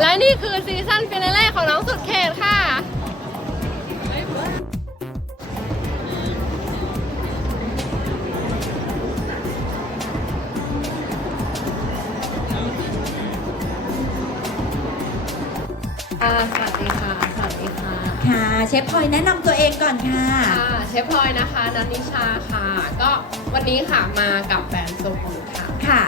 และนี่คือซีซั่นฟินาเล่ของน้องสุดเขตค่ะ อ่าสวัสดีค่ะ สวัสดีค่ะ ค่ะ เชฟพลอยแนะนำตัวเองก่อนค่ะ ค่ะ เชฟพลอยนะคะนันนิชาค่ะ ก็วันนี้ค่ะมากับแบรนด์โซกูค่ะ ค่ะ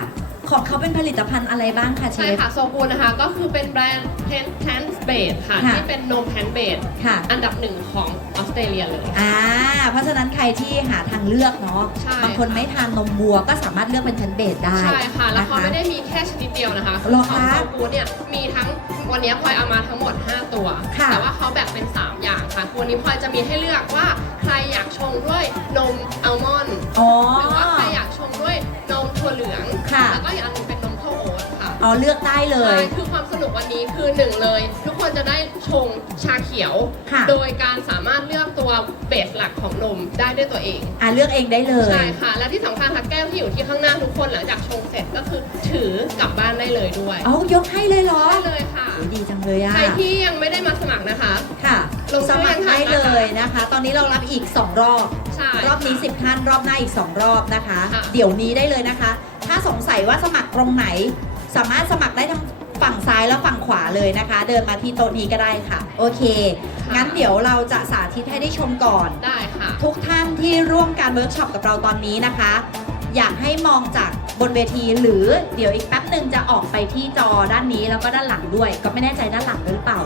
ของเขาเป็นผลิตภัณฑ์อะไรบ้างคะเชใช่ฟค่ะโซกูนะคะก็คือเป็นแบรนด์แพนแพนเบดค่ะค่ะที่เป็นนมแพนเบดค่ะ อันดับหนึ่งของออสเตรเลียเลย อ่าเพราะฉะนั้นใครที่หาทางเลือกเนาะใช่ บางคนไม่ทานนมวัวก็สามารถเลือกเป็นชันเบสได้ใช่ค่ะ แล้วนเขาไม่ได้มีแค่ชนิดเดียวนะคะเหรอขอคะงโซกูเนี่ยมีทั้งวันนี้พลอยเอามาทั้งหมด 5 ตัว ค่ะแต่ว่าเขาแบ่งเป็น 3 อย่างค่ะคือวันนี้พลอยจะมีให้เลือกว่าใครอยากชงด้วยนมอัลมอนด์อ๋อหรือว่าใครอยากชงด้วย นมถั่วเหลือง ค่ะ แล้วก็อีกอันหนึง อ๊ตค่ะอ๋อเลือกได้เลยใช่คือความสนุกวันนี้คือหนึ่งเลย ทุกคนจะได้ชงชาเขียว ค่ะ โดยการสามารถเลือกตัวเบสหลักของนมได้ด้วยตัวเอง อ่าเลือกเองได้เลย ใช่ค่ะ และที่สำคัญค่ะแก้วที่อยู่ที่ข้างหน้าทุกคนหลังจากชงเสร็จก็คือถือกลับบ้านได้เลยด้วยเอายกให้เลยเหรอได้เลยค่ะ โอ้ยดีจังเลยอะใครที่ยังไม่ได้มาสมัครนะคะ ค่ะลงสชื่อมัครได้ยังทันนะคะเลยนะคะ ตอนนี้เรารับอีก 2 รอบ ใช่ รอบนี้ 10ท่านรอบหน้าอีก 2 รอบนะคะ ค่ะ เดี๋ยวนี้ได้เลยนะคะ ถ้าสงสัยว่าสมัครตรงไหน สามารถสมัครได้ทั้งฝั่งซ้ายและฝั่งขวาเลยนะคะ เดินมาที่โต๊ะนี้ก็ได้ค่ะ โอเค งั้นเดี๋ยวเราจะสาธิตให้ได้ชมก่อน ได้ค่ะ ทุกท่านที่ร่วมการเวิร์กช็อปกับเราตอนนี้นะคะ อยากให้มองจากบนเวทีหรือเดี๋ยวอีกแป๊บหนึ่งจะออกไปที่จอด้านนี้แล้วก็ด้านหลังด้วย ก็ไม่แน่ใจด้านหลังด้วยหรือเปล่า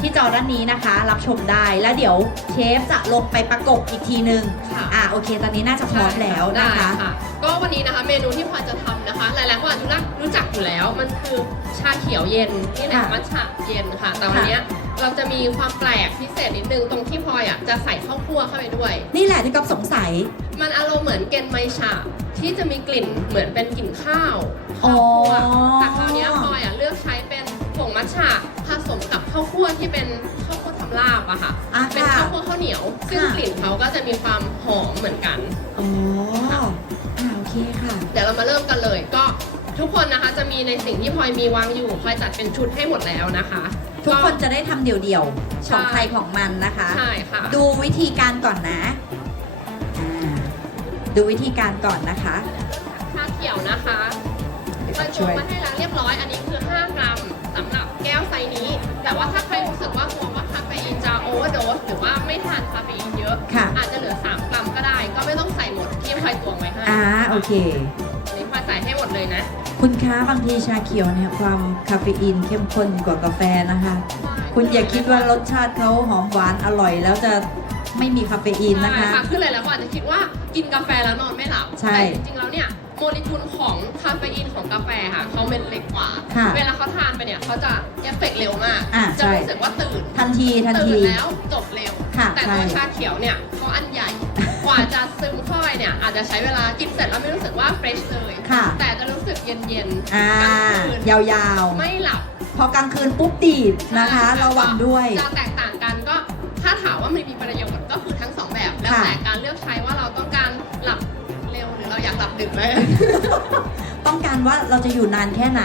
ที่จอด้านนี้นะคะ รับชมได้แล้วเดี๋ยวเชฟจะลงไปประกบอีกทีนึงค่ะ อ่าโอเค ตอนนี้น่าจะพร้อมแล้วนะคะได้ค่ะก็วันนี้นะคะเมนูที่พลอยจะทำนะคะ หลายๆคนอาจจะรู้จักอยู่แล้ว มันคือชาเขียวเย็นนี่แหละค่ะมัทฉะเย็นค่ะ แต่วันเนี้ยเราจะมีความแปลกพิเศษนิดนึงตรงที่พลอยอะจะใส่ข้าวคั่วเข้าไปด้วย นี่แหละที่ก๊อฟสงสัย มันอารมณ์เหมือนเกนไมชาที่จะมีกลิ่นเหมือนเป็นกลิ่นข้าวอ๋ข้าอวคั่วแต่คราวเนี้ยพลอยอะเลือกใช้เป็น ผงมัทฉะผสมกับข้าวคั่วที่เป็นข้าวคั่วทำลาบอะค่ะ อะเป็นค่ะข้าวคั่วข้าวเหนียว ซึ่งค่ะ กลิ่นเขาก็จะมีความหอมเหมือนกัน อ๋ออ่าโอเคค่ะ เดี๋ยวเรามาเริ่มกันเลย ก็ทุกคนนะคะจะมีในสิ่งที่พลอยมีวางอยู่พลอยจัดเป็นชุดให้หมดแล้วนะคะทุกคนจะได้ทำเดี่ยวๆใช่ของใครของมันนะคะ ใช่ค่ะ ดูวิธีการก่อนนะอ่าดูวิธีการก่อนนะคะ ชาเขียวนะคะเดี๋ยวพลอยช่วยมาให้แล้วเรียบร้อย อันนี้คือ 5 กรัม สำหรับแก้วไซส์นี้ แต่ว่าถ้าใครรู้สึกว่าห่วงว่าคาเฟอีนจะโอเวอร์โดสหรือว่าไม่ทานคาเฟอีนเยอะ ค่ะ อาจจะเหลือ 3 กรัมก็ได้ ก็ไม่ต้องใส่หมดที่พลอยตวงไว้ให้อ่าโอเคอันนี้พลอยใส่ให้หมดเลยนะ คุณคะบางทีชาเขียวเนี่ยความคาเฟอีนเข้มข้นกว่ากาแฟนะคะ คุณอย่าคิดว่ารสชาติเขาหอมหวานอร่อย แล้วจะไม่มีคาเฟอีนนะคะ ใช่ค่ะคือหลายๆคนอาจจะคิดว่ากินกาแฟแล้วนอนไม่หลับใช่ แต่จริงๆแล้วเนี่ย โมเลกุลของคาเฟอีนของกาแฟค่ะเขาเม็ดเล็กกว่า ค่ะเวลาเขาทานไปเนี่ยเขาจะเอฟเฟกต์เร็วมาก อ่าจะใช่ รู้สึกว่าตื่น ทันทีทันตื่ทีนแล้วจบเร็ว ค่ะแต่ใช่ตัวชาเขียวเนี่ยเขาอันใหญ่ กว่าจะซึมเข้าไปเนี่ยอาจจะใช้เวลากินเสร็จแล้วไม่รู้สึกว่าเฟรชเลย ค่ะ แต่จะรู้สึกเย็นๆอ่า กลางคืนยาวไม่หลับๆ พอกลางคืนปุ๊บดีดนะคะใช่ระวังด้วย จะแตกต่างกันก็ถ้าถามว่ามันมีประโยชน์ก็คือทั้งสองแบบ แล้วค่ะ แต่การเลือกใช้ว่าเราต้องการหลับ เร็วหรือเราอยากหลับดึกไหมต้องการว่าเราจะอยู่นานแค่ไหน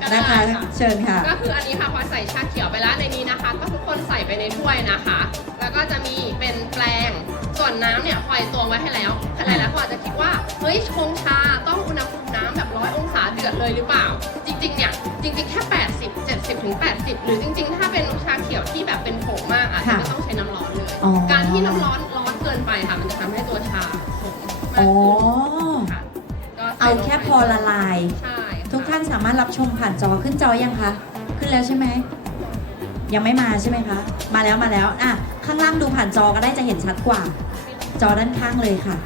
ก็ได้นะคะค่ะ เชิญค่ะ ก็คืออันนี้ค่ะพอใส่ชาเขียวไปแล้วในนี้นะคะ ก็ทุกคนใส่ไปในถ้วยนะคะ แล้วก็จะมีเป็นแปลง ส่วนน้ำเนี่ยพลอยตวงไว้ให้แล้วหลายๆคนอาจจะคิดว่า เฮ้ยชงชาต้องอุณหภูมิน้ำแบบร้อยองศาเดือดเลยหรือเปล่า จริงๆเนี่ยจริงๆแค่ 80 70ถึง80 หรือจริงๆ ถ้าเป็นชาเขียวที่แบบเป็นผงมากอาจจะค่ะไม่ต้องใช้น้ำร้อนเลย อ๋อ การที่น้ำร้อนร้อนเกินไปค่ะมันจะทำให้ตัวชาขมมากอ๋อ ขึ้นค่ะก็ใส่ เอาลงไปแค่พอละลาย ใช่ค่ะทุกท่านสามารถรับชมผ่านจอขึ้นจอยังคะ ขึ้นแล้วใช่ไหม ยังไม่มาใช่ไหมคะ มาแล้วมาแล้วอะข้างล่างดูผ่านจอก็ได้จะเห็นชัดกว่า จอด้านข้างเลยค่ะ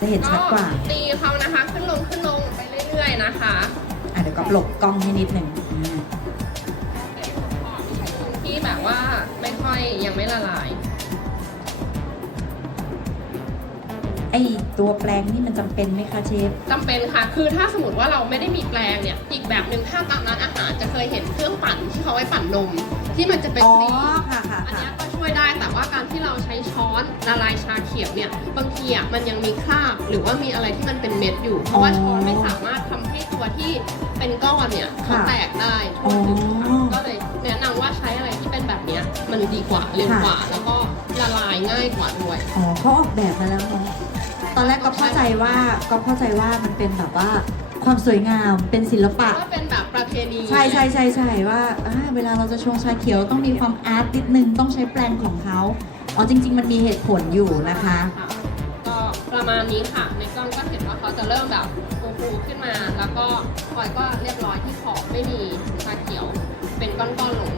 จะเห็นชัดกว่าตีเขานะคะ ขึ้นลงขึ้นลงไปเรื่อยๆนะคะอะเดี๋ยวก็หลบกล้องให้นิดหนึ่งอ่าที่แบบว่าไม่ค่อยยังไม่ละลาย ไอตัวแปลงนี่มันจำเป็นไหมคะเชฟ จำเป็นค่ะ คือถ้าสมมติว่าเราไม่ได้มีแปลงเนี่ย อีกแบบหนึ่งถ้าตามร้านอาหารจะเคยเห็นเครื่องปั่นที่เขาไว้ปั่นนม ที่มันจะเป็นอ๋อสีค่ะค่ะอันค่ะ เนี้ยก็ช่วยได้แต่ว่าการที่เราใช้ช้อนละลายชาเขียวเนี่ย บางทีอะมันยังมีคราบหรือว่ามีอะไรที่มันเป็นเม็ดอยู่ เพราะว่าอ๋อช้อนไม่สามารถทำให้ตัวที่เป็นก้อนเนี่ยเขาค่ะแตกได้ทั่วถึงค่ะอ๋อ ก็เลยมันดีกว่าเร็วกว่า แล้วก็ละลายง่ายกว่าด้วย อ๋อเขาออกแบบมาแล้วเนาะ ตอนแรกก็เข้าใจว่าก็เข้าใจว่ามันเป็นแบบว่าความสวยงามเป็นศิลปะ ก็เป็นแบบประเพณีใช่ใช่ใช่ใช่ว่าอ่าเวลาเราจะชงชาเขียวต้องมีความอาร์ตนิดนึงต้องใช้แปลงของเขาอ๋อจริง ๆ มันมีเหตุผลอยู่นะคะ ก็ประมาณนี้ค่ะ ในกล้องก็เห็นว่าเขาจะเริ่มแบบฟูๆขึ้นมา แล้วก็พลอยก็เรียบร้อยที่ขอบไม่มีชาเขียว เป็นก้อนๆหลงเหลือนะคะ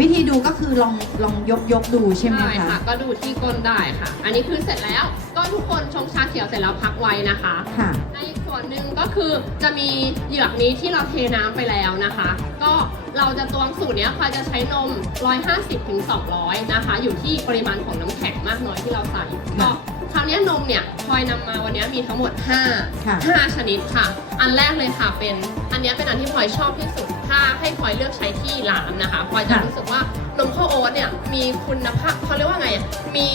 วิธีดูก็คือลองลองยกยกดูใช่ไหมคะค่ะ ก็ดูที่ก้นได้ค่ะ อันนี้คือเสร็จแล้ว ก็ทุกคนชงชาเขียวเสร็จแล้วพักไว้นะคะ ค่ะ ในอีกส่วนหนึ่งก็คือจะมีเหยือกนี้ที่เราเทน้ำไปแล้วนะคะ ก็เราจะตวงสูตรเนี้ยพลอยจะใช้นม 150ถึง200 นะคะ อยู่ที่ปริมาณของน้ำแข็งมากน้อยที่เราใส่ก็คราวเนี้ยนมเนี่ยพลอยนำมาวันเนี้ยมีทั้งหมด5ค่ะ5ชนิดค่ะ อันแรกเลยค่ะเป็นอันเนี้ยเป็นอันที่พลอยชอบที่สุด ถ้าให้พลอยเลือกใช้ที่ร้านนะคะพลอยจะค่ะรู้สึกว่านมข้าวโอ๊ตเนี่ยมีคุณภาพเขาเรียกว่าไงอะมี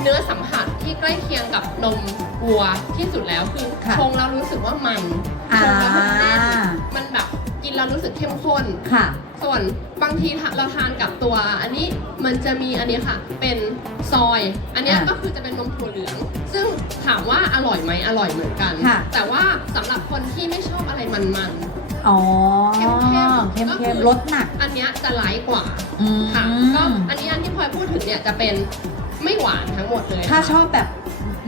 เนื้อสัมผัสที่ใกล้เคียงกับนมวัวที่สุดแล้วคือค่ะชงแล้วรู้สึกว่ามันอ่าชงแล้วมันแน่นมันแบบกินแล้วรู้สึกเข้มข้นค่ะ ส่วนบางทีเราทานกับตัว อันนี้มันจะมีอันนี้ค่ะ เป็นซอย อันเนี้ยอ่าก็คือจะเป็นนมถั่วเหลือง ซึ่งถามว่าอร่อยไหมอร่อยเหมือนกันค่ะแต่ว่าสำหรับคนที่ไม่ชอบอะไรมัน อ๋อเข้มๆเข้มก็คืเข้มอลดหนักๆอันเนี้ยจะไลท์กว่าอืมค่ะก็อันนี้อันที่พลอยพูดถึงเนี่ยจะเป็นไม่หวานทั้งหมดเลยถ้าค่ะชอบแบบ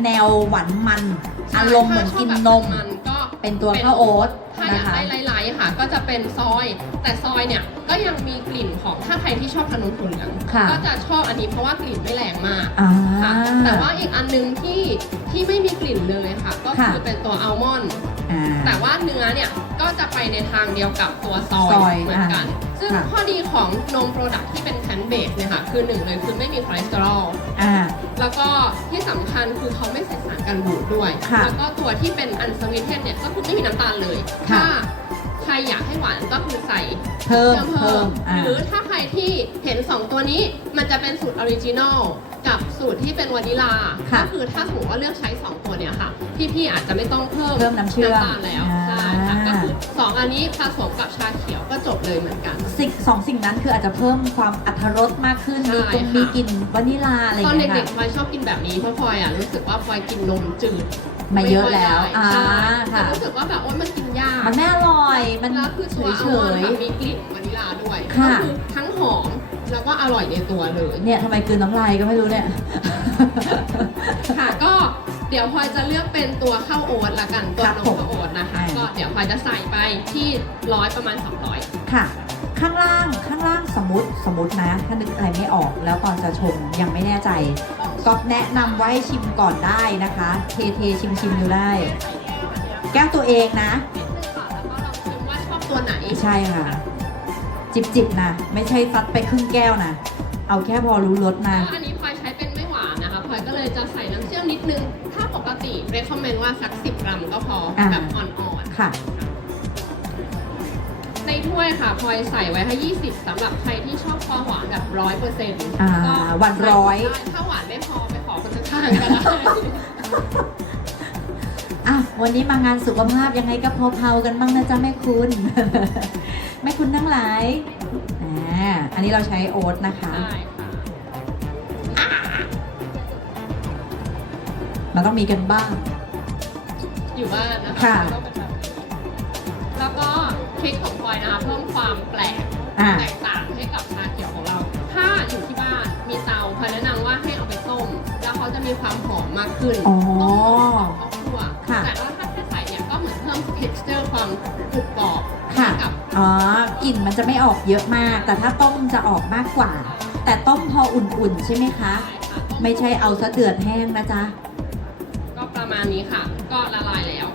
แนวหวานมันใช่อารมณ์เหมือนกินนมถ้าชอบแบบมันก็เป็นตัวข้าวโอ๊ตถ้า อนะยากคะได้ไลท์ๆค่ะ ก็จะเป็นซอย แต่ซอยเนี่ยก็ยังมีกลิ่นของถ้าใครที่ชอบทานนมถั่วเหลืองค่ะก็จะชอบอันนี้เพราะว่ากลิ่นไม่แรงมากอ่าค่ะแต่ว่าอีกอันนึงที่ที่ไม่มีกลิ่นเลยค่ะ ก็คือค่ะ เป็นตัวอัลมอนด์ อ่า แต่ว่าเนื้อเนี่ยก็จะไปในทางเดียวกับตัวซอซอยยเหมือนกัน ซึ่งค่ะ ข้อดีของนมโปรดักที่เป็นแพนเบสเนี่ยค่ะ คือหนึ่งเลยคือไม่มีคอเลสเตอรอล อ่า แล้วก็ที่สำคัญคือเขาไม่ใส่สารกันบูดด้วยค่ะแล้วก็ตัวที่เป็นอันสวีทเทนเนี่ยก็คือไม่มีน้ำตาลเลยค่ะถ้าใครอยากให้หวานก็คือใส่เพิ่มเพิ่มเพิ่มอ่าหรือถ้าใครที่เห็น 2 ตัวนี้มันจะเป็นสูตรออริจินอล กับสูตรที่เป็นวานิลา ค่ะก็คือถ้าสมมติว่าเลือกใช้ 2 ตัวเนี้ยค่ะ พี่ๆอาจจะไม่ต้องเพิ่มเพิ่มน้ำเชื่อมตาลแล้วอ่าใช่ค่ะก็คือ2อันนี้ผสมกับชาเขียวก็จบเลยเหมือนกัน สิ่งสองสิ่งนั้นคืออาจจะเพิ่มความอรรถรสมากขึ้นใช่มีกลิ่นค่ะ มีกลิ่นวานิลาอะไรอตอนย่างเงี้ยเด็กค่ะๆพลอยชอบกินแบบนี้เพราะพลอยอะรู้สึกว่าพลอยกินนมจืดมาเยอะแล้วไม่อ่าค่อยได้ใช่ค่ะแต่รู้สึกว่าแบบโอ๊ยมันกินยาก มันไม่อร่อย มันแล้วคือเฉตัวยอัเฉลมอนด์ยแบบมีกลิ่นวานิลาด้วยค่ะก็คือทั้ง หอมแล้วก็อร่อยในตัวเลย เนี่ยทำไมกลืนน้ำลายก็ไม่รู้เนี่ย ค่ะก็เดี๋ยวพลอยจะเลือกเป็นตัวข้าวโอ๊ตละกันตัวครับนมผมข้าวโอ๊ตนะคะ อ่า ก็เดี๋ยวพลอยจะใส่ไปที่ร้อยประมาณ 200 ค่ะ ข้างล่างข้างล่างสมมติสมมตินะ ถ้านึกอะไรไม่ออกแล้วตอนจะชมยังไม่แน่ใจก็แนะนำว่าให้ชิมก่อนได้นะคะ เทเทชิมชิมดูได้ แก้วตัวเองนะ นิดนึงค่ะแล้วก็ลองชิมว่าชอบตัวไหน ใช่ค่ะ จิบจิบๆนะ ไม่ใช่ซัดไปครึ่งแก้วนะ เอาแค่พอรู้รสนะก็อันนี้พลอยใช้เป็นไม่หวานนะคะพลอยก็เลยจะใส่น้ำเชื่อมนิดนึง ถ้าปกติเรคคอมเมนว่าสัก 10 กรัมก็พออ่า แบบอ่อนๆค่ะในถ้วยค่ะพลอยใส่ไว้ให้ 20สำหรับใครที่ชอบความหวานแบบร้อยเปอร์เซ็นต์อ่าหวานร้อย ถ้าหวานไม่พอไปขอคนข้างๆก็ได้ อะวันนี้มางานสุขภาพยังไงก็เพาๆกันบ้างนะจ๊ะแม่คุณ แม่คุณทั้งหลายอ่าอันนี้เราใช้โอ๊ตนะคะได้ค่ะมันต้องมีกันบ้าง อยู่บ้านนะคะ ค่ะก็เป็นแบบนี้แล้วก็ทริคของพลอยนะคะเพิ่มความแปลกอ่า แตกต่างให้กับชาเขียวของเรา ถ้าอยู่ที่บ้านมีเตาพลอยแนะนำว่าให้เอาไปต้ม แล้วเขาจะมีความหอมมากขึ้นอ๋อ ต้มกับข้าว คั่วค่ะ แต่ว่าถ้าแค่ใส่เนี่ยก็เหมือนเพิ่ม texture ความกรุบกรอบค่ะ ให้กับ อ๋อ กลิ่นมันจะไม่ออกเยอะมาก แต่ถ้าต้มจะออกมากกว่า แต่ต้มพออุ่นๆ ใช่ไหมคะใช่ค่ะต้ไม่ใช่เอาซะเดือดแห้งนะจ๊ะก็ประมาณนี้ค่ะ ก็ละลายแล้ว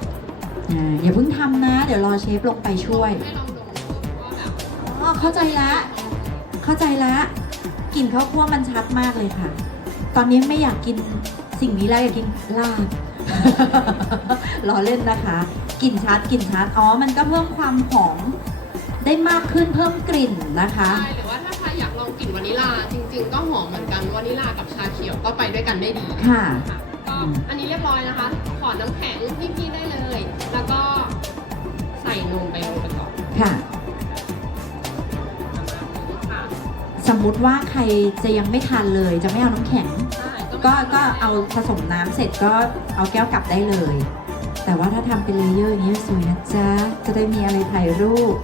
อ่าอย่าเพิ่งทำนะ เดี๋ยวรอเชฟลงไปช่วย ให้ลองดูว่าแบบอ๋อ เข้าใจละ เข้าใจละ กลิ่นข้าวคั่วมันชัดมากเลยค่ะ ตอนนี้ไม่อยากกินสิ่งนี้แล้วอยากกินลาบ ล้อเล่นนะคะกลิ่นชัดกลิ่นชัดอ๋อ มันก็เพิ่มความหอมได้มากขึ้นเพิ่มกลิ่นนะคะ ใช่หรือว่าถ้าใครอยากลองกลิ่นวานิลาจริง ๆ ก็หอมเหมือนกันวานิลากับชาเขียวก็ไปด้วยกันได้ดีค่ะค่ะ ก็อันนี้เรียบร้อยนะคะ ขอน้ำแข็งให้พี่ได้เลย แล้วก็ใส่นมไปลงไปก่อนค่ะค่ะสสมมุติว่าใครจะยังไม่ทานเลยจะไม่เอาน้ำแข็งใช่ ก็ก็เอาผสมน้ำเสร็จก็เอาแก้วกลับได้เลย แต่ว่าถ้าทำเป็นเลเยอร์อย่างนี้ยสวยนะจ๊ะ จะได้มีอะไรถ่ายรูป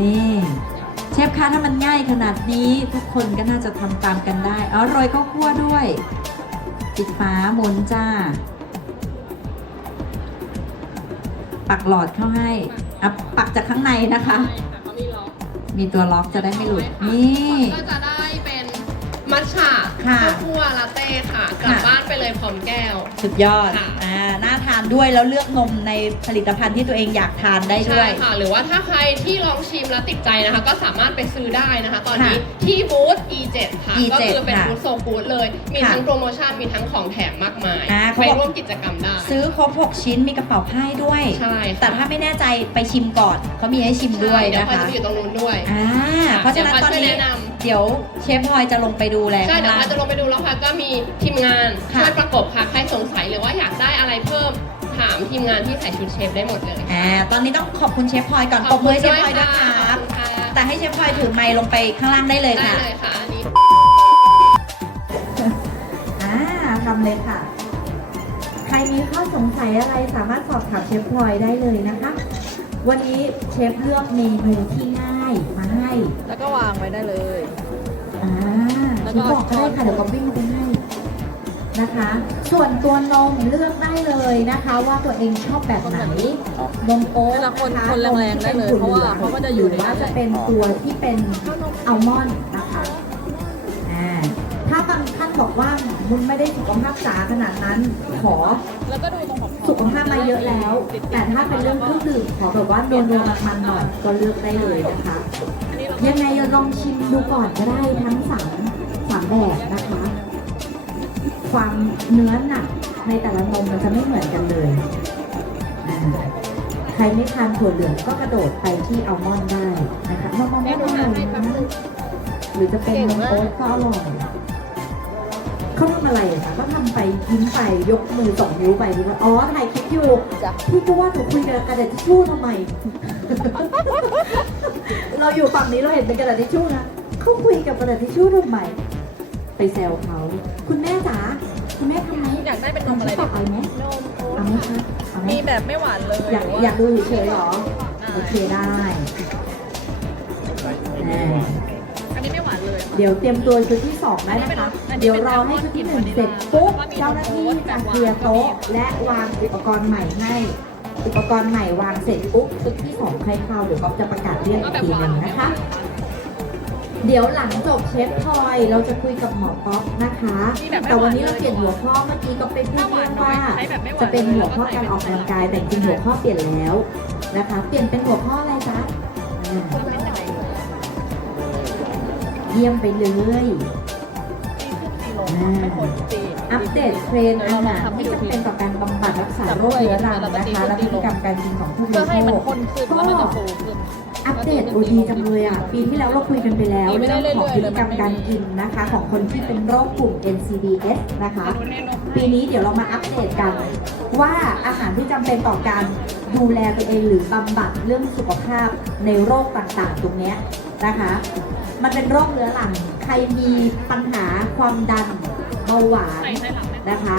นี่ เชฟคะถ้ามันง่ายขนาดนี้ทุกคนก็น่าจะทำตามกันได้อ๋อโรยข้าวคั่วด้วยปิดฝาหมุนจ้า ปักหลอดเข้าให้อะปักจากข้างในนะคะ ใช่ค่ะเขามีล็อกมีตัวล็อกจะได้ไม่หลุดใช่ค่ะนี่ ก็จะได้เป็นมัทฉะ ค่ะข้าวคั่วลาเต้ค่ะ กลับค่ะบ้านไปเลยพร้อมแก้ว สุดยอด ค่ะ อ่า น่าทานด้วยแล้วเลือกนมในผลิตภัณฑ์ที่ตัวเองอยากทานได้ด้ใช่วย ค่ะ หรือว่าถ้าใครที่ลองชิมแล้วติดใจนะคะ ก็สามารถไปซื้อได้นะคะ ตอนนี้ค่ะที่บูธ E7 ค่ะ E7 ก็คือเป็นค่ะบูธโซฟูดเลย มีค่ะทั้งโปรโมชั่น มีทั้งของแถมมากมาย อ่าเขาไปบอก ร่วมกิจกรรมได้ ซื้อครบ 6 ชิ้นมีกระเป๋าผ้าให้ด้วย ใช่ค่ะแต่ถ้าไม่แน่ใจไปชิมก่อนเขามีให้ชิมด้วยใช่เดี๋ยวนะพลอยคะจะไปอยู่ตรงนู้นด้วย อ่าเพราะฉะนั้นดี๋ยวตอนพลยช่วยนี้แนะนำ เดี๋ยวเชฟพลอยจะลงไปดูแลใช่ข้างเดี๋ยวพลล่าองยจะลงไปดูแล้วพลอยก็มีทีมงานค่ะช่วยประกบค่ะ ใครสงสัยหรือว่าอยากได้อะไรเพิ่ม ถามทีมงานที่ใส่ชุดเชฟได้หมดเลย อ่าตอนนี้ต้องขอบคุณเชฟพลอยก่อนปรบมือให้เชฟพลอยด้วยครับขอณค่ะแต่ให้เชฟพลอยถือไมค์ลงไปข้างล่างได้เลยได้ค่ะ เลยค่ะ อันนี้ อ่าทำเลยค่ะ ใครมีข้อสงสัยอะไรสามารถสอบถามเชฟพลอยได้เลยนะคะ วันนี้เชฟเลือกเมนูที่ง่ายมาให้แล้วก็วางไว้ได้เลย อ่าแล้วเชก็ฟบอกก็ได้ค่ะเดี๋ยวก็วิ่งไปให้ นะคะ ส่วนตัวนมเลือกได้เลยนะคะ ว่าตัวเองชอบแบบไหนนมโอ๊ตเวลาคนนะคะคนแรงๆได้เลยนมที่เพราะว่าป็นเขาก็จะอยู่หรือว่าในนั้นจะเป็นตัวที่เป็นอัลมอนด์นะคะอ่าถ้าบางท่านบอกว่ามุนไม่ได้สุขภาพจ๋าขนาดนั้นขอแล้วก็ดูตรงขอบๆสุขภาพมาเยอะแล้ว แต่ถ้าเป็นเรื่องเครื่องดื่มขอแบบว่าโดนโดนมันๆหน่อยก็เลือกได้เลยนะคะอันนี้เรายังไงลองชิมดูก่อนก็ได้ทั้งสามสามแบบนะคะ ความเนื้อหนักในแต่ละนมมันจะไม่เหมือนกันเลยอ่าใครไม่ทานถั่วเหลืองก็กระโดดไปที่อัลมอนด์ได้นะคะนมอัลมอนด์อร่อยนะหรือจะเป็นนมโอ๊ตก็อร่อยเขาทำอะไรอะคะก็ทำไปยิ้มไปยกมือสองนิ้วไปดูว่าอ๋อถ่ายคลิปอยู่จ้ะพี่ก็ว่าหนูคุยกับกระดาษทิชชู่ทำไม เราอยู่ฝั่งนี้เราเห็นเป็นกระดาษทิชชู่นะเขาคุยกับกระดาษทิชชู่ทำไมไปแซวเขา คุณแม่จ๋าคุณแม่ทำไหมอยากได้เป็นนมอะไรทำดีปากเอาไหมนมโอ๊เอาตไหมคะเอาไหมมีแบบไม่หวานเลยอยากอยากดูเฉยๆเหรอ โอเคได้แน่อันนี้ไม่หวานเลยเดี๋ยวเตรียมตัวชุดที่สองได้นะคะ อันนี้เป็นเดี๋ยวรอให้ชุดที่หนึ่งเสร็จปุ๊บว่ามีเจ้าหน้าที่จะเคลียร์โต๊ะและวางอุปกรณ์ใหม่ให้ อุปกรณ์ใหม่วางเสร็จปุ๊บชุดที่สองใครเข้าเดี๋ยวก็จะประกาศเรียกอีกทีหนึงนะคะ เดี๋ยวหลังจบเชฟพลอยเราจะคุยกับหมอป๊อกนะคะ แต่วันนี้เราเปลี่ยนหัวข้อเมื่อกี้ก็เป็นพูดเรื่องว่าจะเป็นหัวข้อการออกกำลังกายแต่จริงๆหัวข้อเปลี่ยนแล้วนะคะ เปลี่ยนเป็นหัวข้ออะไรจ๊ะอ่าเยี่ยมไปเลยอัปเดตเทรนด์อาหารที่จำเป็นต่อการบำบัดรักษาโรคเรื้อรังนะคะและพฤติกรรมการกินของผู้บเพื่อริให้โภมันคข้นขึ้นแล้วมันจะฟูขึ้น อัปเดตโอดีจังเลยอะ ปีที่แล้วเราคุยกันไปแล้วมีไม่เรื่ได้องของพฤเรื่ติอยๆกรรมการกินนะคะ ของคนที่เป็นโรคกลุ่ม NCDs นะคะ ปีนี้เดี๋ยวเรามาอัปเดตกัน ว่าอาหารที่จำเป็นต่อการดูแลตัวเองหรือบำบัดเรื่องสุขภาพในโรคต่างๆ ตรงเนี้ยนะคะ มันเป็นโรคเรื้อรัง ใครมีปัญหาความดันเบาหวานใส่ใส่หลังไหมนะคะ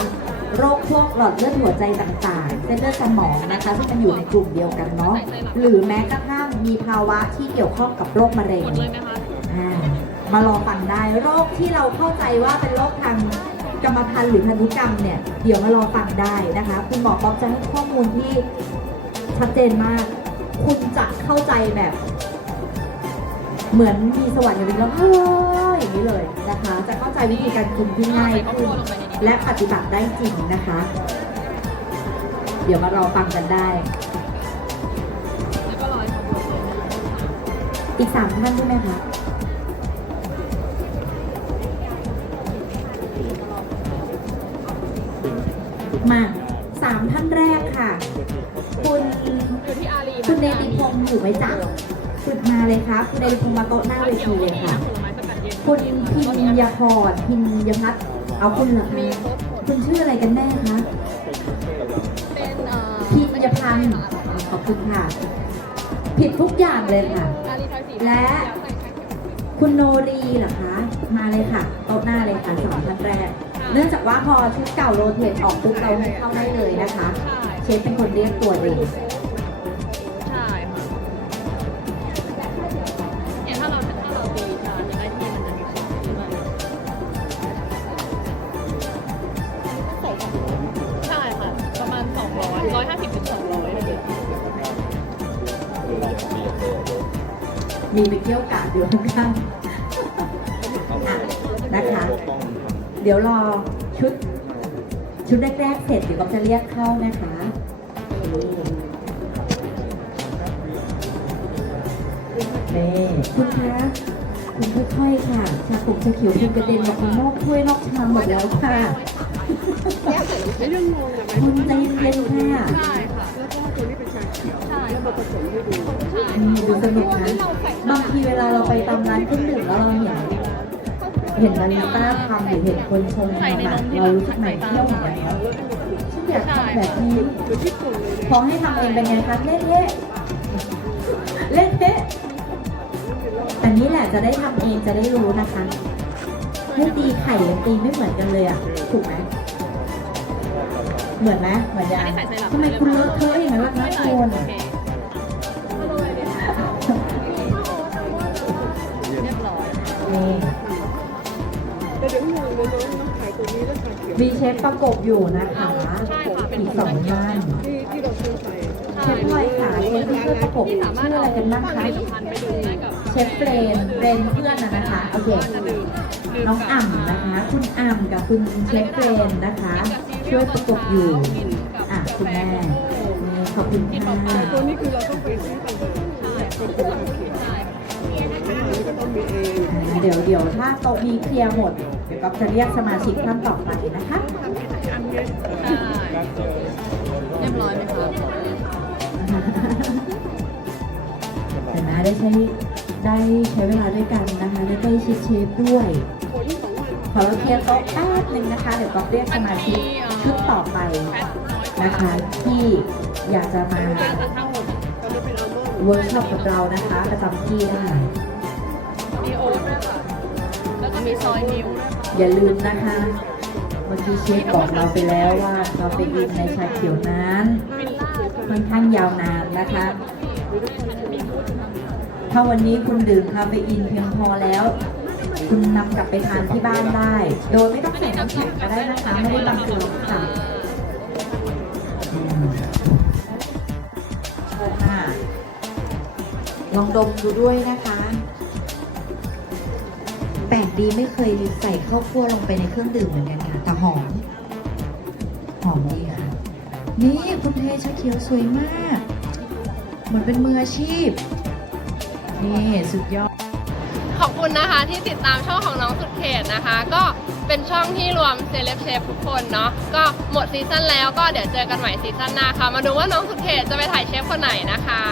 โรคพวกหลอดเลือดหัวใจต่างๆ เส้นเลือดสมองนะคะ ซึ่งมันอยู่ในกลุ่มเดียวกันเนาะ หรือแม้กระทั่งมีภาวะที่เกี่ยวข้องกับโรคมะเร็งมดเลยไหมคะอ่ามารอฟังได้ โรคที่เราเข้าใจว่าเป็นโรคทางกรรมพันธุ์หรือพันธุกรรมเนี่ย เดี๋ยวมารอฟังได้นะคะ คุณหมอป๊อกจะให้ข้อมูลที่ชัดเจนมาก คุณจะเข้าใจแบบ เหมือนมีสวรรค์อยู่ในแล้วเฮ้ย นี้เลยนะคะ จะเข้าใจวิธีการกินที่ง่ายขึ้นและปฏิบัติได้จริงนะคะ เดี๋ยวมารอฟังกันได้แล้วก็รอให้เขาบวกเลยอีกสามท่านใช่ไหมคะมาสามท่านแรกค่ะ คุณคุณเนติพงศ์อยู่ไหมจ๊ะคุณมาเลยครับ คุณเนติพงศ์มาโต๊ะหน้าเวทีเลยค่ะ คุณพินยพรพินยพัฒน์เอาคุณเหรอมีคะครบหมดคุณชื่ออะไรกันแน่คะเป็นเอ่อพิมยพันธ์ขอบคุณค่ะ ผิดทุกอย่างเลยค่ะ อารีไทยสีและ คุณโนรีเหรอคะ มาเลยค่ะโต๊ะหน้าเลยค่ะสองท่านแรก เนื่องจากว่าพอชุดเก่าโรเทตออกปุ๊บเราให้เข้าได้เลยนะคะใช่เชฟเป็นคนเรียกตัวเอง มีไปเกี่ยวกาดอยู่ข้างๆอะนะคะ เดี๋ยวรอชุด ชุดแรกๆเสร็จเดี๋ยวก็จะเรียกเข้านะคะนี่คุณคะคุณค่อยๆค่ะ ชาปุกชาเขียวคุณกระเด็นออกมานอกถ้วยนอกชามหมดแล้วค่ะคุณใจเย็นๆค่ะใช่ค่ะใช่แล้วมาผสมให้ดู ใช่อืมดูสนุกนะ บางทีเวลาเราไปตามร้านเครื่องดื่มแล้วเราเห็นเห็นบาริต้าทำหรือเห็นคนชงทำอะเรารู้สึกหมันเที่ยวเหมือนกันเนาะฉันอยากทำแบบนี้พอให้ทำเองเป็นไงคะเละเทะเละเทะแต่นี่แหละจะได้ทำเองจะได้รู้นะคะให้ตีไข่ตีไม่เหมือนกันเลยอะถูกไหมเหมือนไหมเหมือนยังทำไมคุณเลอะเทอะอย่างนั้นล่ะคะคุณ มีเชฟประกบอยู่นะคะใช่ค่ะเป็นอีกผสองตะเกียบท่านเชใช่ฟพลอยค่ะเชฟที่ช่วยประกบที่ชื่สามารถออะไรกันบ้างผคะลิตภัณฑ์ไปดื่มได้กับเชฟเฟรนเฟรนเพื่อนนะนะคะโอเคจะดื่มดื่มน้องกับอ่ำนะคะ คุณอ่ำกับคุณเชฟเฟรนนะคะ ช่วยประกบอยู่กินกับอะคุณแม่นี่ขอบคุณค่ะตัวนี้คือเราต้องไปซื้อต่างหากใช่เป็นตัวเขียนใช่อันนี้ก็ต้องมีเอง อ่าเดี๋ยวเดี๋ยวถ้าโต๊ะนี้เคลียร์หมดเดี๋ยวก็จะเรียกสมาชิกท่านต่อไปนะคะอันนี้ใช่เรียบร้อยไหมคะเห็นไหมได้ใช้ได้ใช้เวลาด้วยกันนะคะได้ใกล้ชิดเชฟด้วยของมันขอเราเคลียร์โต๊ะแป๊บหนึ่งนะคะ เดี๋ยวก็เรียกสมาชิกชุดต่อไปนะคะ ที่อยากจะมาเวิร์กช็อปกับเรานะคะประจำที่ได้มีโอ๊ตด้วยค่ะแล้วก็มีซอยนิ้ว อย่าลืมนะคะเมื่อกี้เชฟบอกเราไปแล้วว่าคาเฟอีนในชาเขียวนั้นค่อนข้างยาวนานนะคะ ถ้าวันนี้คุณดื่มคาเฟอีนเพียงพอแล้ว คุณนำกลับไปทานที่บ้านได้ โดยไม่ต้องใส่น้ำแข็งก็ได้นะคะ ไม่ได้บังคับค่ะอืมชอบมากลองดมดูด้วยนะคะ แปลกดีไม่เคยใส่ข้าวคั่วลงไปในเครื่องดื่มเหมือนกันค่ะแต่หอม หอมดีค่ะ นี่คุณเทชาเขียวสวยมาก เหมือนเป็นมืออาชีพ นี่สุดยอด ขอบคุณนะคะที่ติดตามช่องของน้องสุดเขตนะคะ ก็เป็นช่องที่รวมเซเลบเชฟทุกคนเนาะก็หมดซีซั่นแล้วก็เดี๋ยวเจอกันใหม่ซีซั่นหน้าค่ะ มาดูว่าน้องสุดเขตจะไปถ่ายเชฟคนไหนนะคะ